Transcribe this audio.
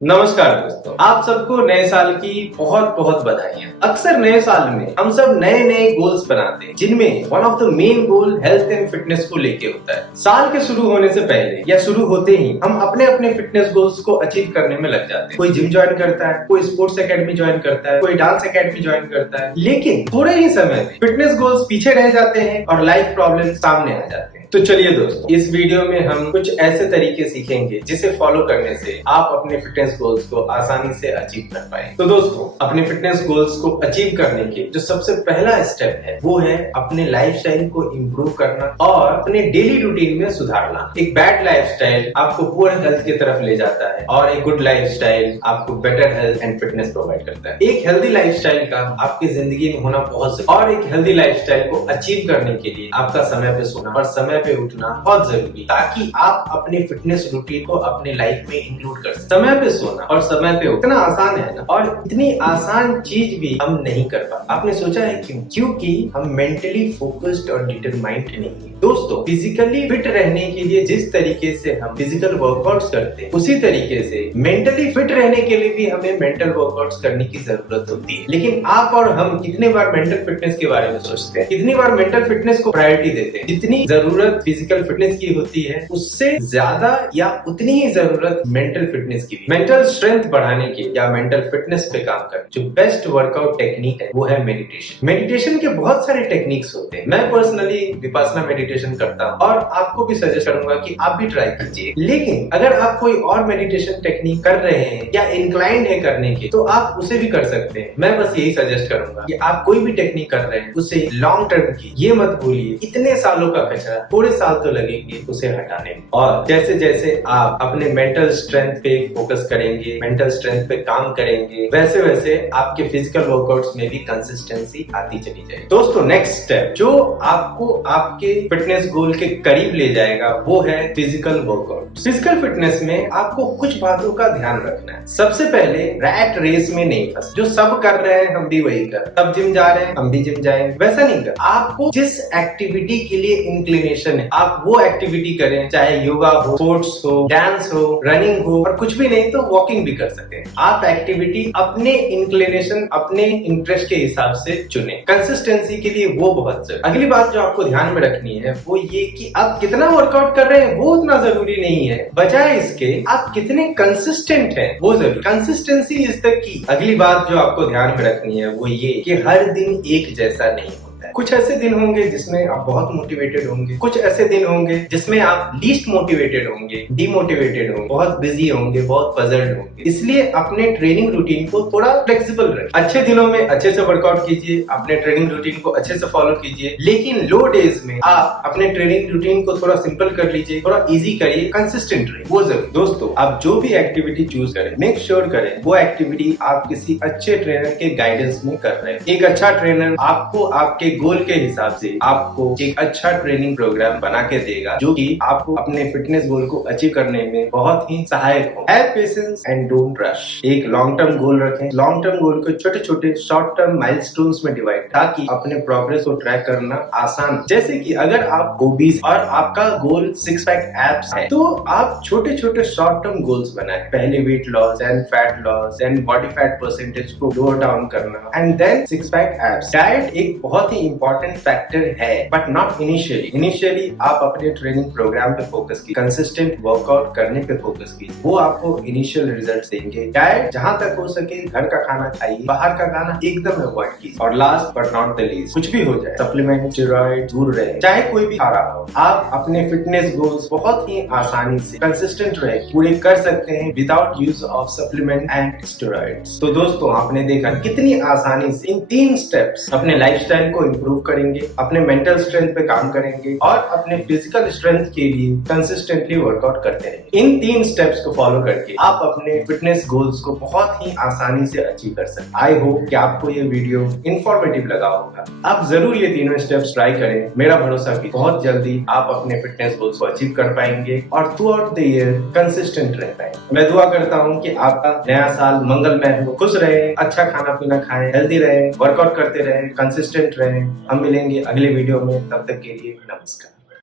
नमस्कार दोस्तों, आप सबको नए साल की बहुत बहुत बधाइयाँ। अक्सर नए साल में हम सब नए नए गोल्स बनाते हैं, जिनमें one of the main goal health and fitness को लेके होता है। साल के शुरू होने से पहले या शुरू होते ही हम अपने अपने फिटनेस गोल्स को अचीव करने में लग जाते हैं। कोई जिम ज्वाइन करता है, कोई स्पोर्ट्स एकेडमी ज्वाइन करता है, कोई डांस एकेडमी ज्वाइन करता है, लेकिन थोड़े ही समय में फिटनेस गोल्स पीछे रह जाते हैं और लाइफ प्रॉब्लम सामने आ जाते हैं। तो चलिए दोस्तों, इस वीडियो में हम कुछ ऐसे तरीके सीखेंगे जिसे फॉलो करने से आप अपने फिटनेस गोल्स को आसानी से अचीव कर पाए। तो दोस्तों, अपने फिटनेस गोल्स को अचीव करने के जो सबसे पहला स्टेप है वो है अपने लाइफस्टाइल को इम्प्रूव करना और अपने डेली रूटीन में सुधारना। एक बैड लाइफस्टाइल आपको पुअर हेल्थ की तरफ ले जाता है और एक गुड लाइफस्टाइल आपको better health and fitness provide करता है। एक हेल्दी लाइफस्टाइल का आपकी जिंदगी में होना बहुत जरूरी और एक हेल्दी लाइफस्टाइल को अचीव करने के लिए आपका समय पे सोना और समय पे उठना बहुत जरूरी, ताकि आप अपने फिटनेस रूटीन को अपने लाइफ में इंक्लूड कर सकें। समय पे सोना और समय पे उठना आसान है ना, और इतनी आसान चीज भी हम नहीं कर पाते। आपने सोचा है क्यों? क्योंकि हम मेंटली फोकस्ड और डिटरमाइंड नहीं है। दोस्तों, फिजिकली फिट रहने के लिए जिस तरीके से हम फिजिकल वर्कआउट्स करते हैं, उसी तरीके से मेंटली फिट रहने के लिए भी हमें मेंटल वर्कआउट्स करने की जरूरत होती है। लेकिन आप और हम कितने बार मेंटल फिटनेस के बारे में सोचते हैं, कितनी बार मेंटल फिटनेस को प्रायोरिटी देते हैं? जितनी जरूरत फिजिकल फिटनेस की होती है, उससे ज्यादा या उतनी ही जरूरत मेंटल फिटनेस की भी। मेंटल स्ट्रेंथ बढ़ाने के या मेंटल फिटनेस पे काम कर जो बेस्ट वर्कआउट टेक्निक है वो है मेडिटेशन। मेडिटेशन के बहुत सारे टेक्निक्स होते हैं। मैं पर्सनली विपासना मेडिटेशन करता हूँ और आपको भी सजेस्ट करूंगा कि आप भी ट्राई कीजिए। लेकिन अगर आप कोई और मेडिटेशन टेक्निक कर रहे हैं या इंक्लाइंड है करने के, तो आप उसे भी कर सकते हैं। मैं बस यही सजेस्ट करूंगा कि आप कोई भी टेक्निक कर रहे हैं उसे लॉन्ग टर्म की, ये मत भूलिए इतने सालों का कचरा थोड़े साल तो लगेंगे उसे हटाने में। और जैसे जैसे आप अपने मेंटल स्ट्रेंथ पे फोकस करेंगे, मेंटल स्ट्रेंथ पे काम करेंगे, वैसे वैसे आपके फिजिकल वर्कआउट्स में भी कंसिस्टेंसी आती चली जाएगी। दोस्तों, नेक्स्ट स्टेप जो आपको आपके फिटनेस गोल के करीब ले जाएगा वो है फिजिकल वर्कआउट। फिजिकल फिटनेस में आपको कुछ बातों का ध्यान रखना है। सबसे पहले रैट रेस में नहीं फंस, जो सब कर रहे हैं हम भी वही कर, सब जिम जा रहे हैं हम भी जिम जाएंगे, वैसा नहीं कर। आपको जिस एक्टिविटी के लिए इंक्लिनेशन है आप वो एक्टिविटी करें, चाहे योगा हो, स्पोर्ट्स हो, डांस हो, रनिंग हो, और कुछ भी नहीं तो वॉकिंग भी कर सकते हैं। आप एक्टिविटी अपने इंक्लिनेशन, अपने इंटरेस्ट के हिसाब से चुने। कंसिस्टेंसी के लिए वो बहुत जरूरी। अगली बात जो आपको ध्यान में रखनी है वो ये कि आप कितना वर्कआउट कर रहे हैं वो उतना जरूरी नहीं है, बजाय इसके आप कितने कंसिस्टेंट हैं वो जरूरी। Consistency is the key. अगली बात जो आपको ध्यान में रखनी है वो ये कि हर दिन एक जैसा नहीं होता। कुछ ऐसे दिन होंगे जिसमें आप बहुत मोटिवेटेड होंगे, कुछ ऐसे दिन होंगे जिसमें आप लीस्ट मोटिवेटेड होंगे, डिमोटिवेटेड होंगे, बहुत बिजी होंगे, बहुत पजल्ड होंगे। इसलिए अपने ट्रेनिंग रूटीन को थोड़ा फ्लेक्सिबल रखें। अच्छे दिनों में अच्छे से वर्कआउट कीजिए, अपने ट्रेनिंग रूटीन को अच्छे से फॉलो कीजिए, लेकिन लो डेज में आप अपने ट्रेनिंग रूटीन को थोड़ा सिंपल कर लीजिए, थोड़ा इजी करिए, कंसिस्टेंट रहिए, वो जरूर। दोस्तों, आप जो भी एक्टिविटी चूज करें, मेक श्योर करें वो एक्टिविटी आप किसी अच्छे ट्रेनर के गाइडेंस में कर रहे हैं। एक अच्छा ट्रेनर आपको आपके गोल के हिसाब से आपको एक अच्छा ट्रेनिंग प्रोग्राम बना के देगा, जो कि आपको अपने फिटनेस गोल को अचीव करने में बहुत ही सहायक हो। Have patience and don't rush. एक लॉन्ग टर्म गोल रखें। लॉन्ग टर्म गोल को छोटे छोटे शॉर्ट टर्म माइलस्टोन्स में डिवाइड, ताकि अपने प्रोग्रेस को ट्रैक करना आसान। जैसे कि अगर आप ओबीस और आपका गोल 6 पैक एब्स है, तो आप छोटे छोटे शॉर्ट टर्म गोल्स बनाए। पहले weight loss, then fat loss, then body fat percentage को लो डाउन करना, and then 6 pack abs. Diet एक बहुत ही इंपॉर्टेंट फैक्टर है, बट नॉट इनिशियली। इनिशियली आप अपने ट्रेनिंग प्रोग्राम पे फोकस कीजिए, कंसिस्टेंट वर्कआउट करने पे फोकस कीजिए, वो आपको इनिशियल रिजल्ट्स देंगे। डाइट जहां तक हो सके घर का खाना खाइए, बाहर का खाना एकदम अवॉइड कीजिए। और last but not the least, कुछ भी हो जाए, सप्लीमेंट, स्टेरॉइड दूर रहे, चाहे कोई भी खा रहा हो। आप अपने फिटनेस गोल्स बहुत ही आसानी से कंसिस्टेंट रहे पूरे कर सकते हैं without use of supplement and steroids. तो दोस्तों, आपने देखा कितनी आसानी से इन 3 स्टेप्स अपने लाइफस्टाइल को इम्प्रूव करेंगे, अपने मेंटल स्ट्रेंथ पे काम करेंगे और अपने फिजिकल स्ट्रेंथ के लिए कंसिस्टेंटली वर्कआउट करते रहेंगे। इन 3 स्टेप्स को फॉलो करके आप अपने फिटनेस गोल्स को बहुत ही आसानी से अचीव कर सकते हैं। आई होप कि आपको ये वीडियो इंफॉर्मेटिव लगा होगा। आप जरूर ये तीनों स्टेप्स ट्राई करें। मेरा भरोसा कि बहुत जल्दी आप अपने फिटनेस गोल्स को अचीव कर पाएंगे और through out the year consistent रह पाएंगे। मैं दुआ करता हूँ कि आपका नया साल मंगलमय हो, खुश रहे, अच्छा खाना पीना खाएं, हेल्दी रहे, वर्कआउट करते रहे, कंसिस्टेंट रहे। हम मिलेंगे अगले वीडियो में, तब तक के लिए नमस्कार।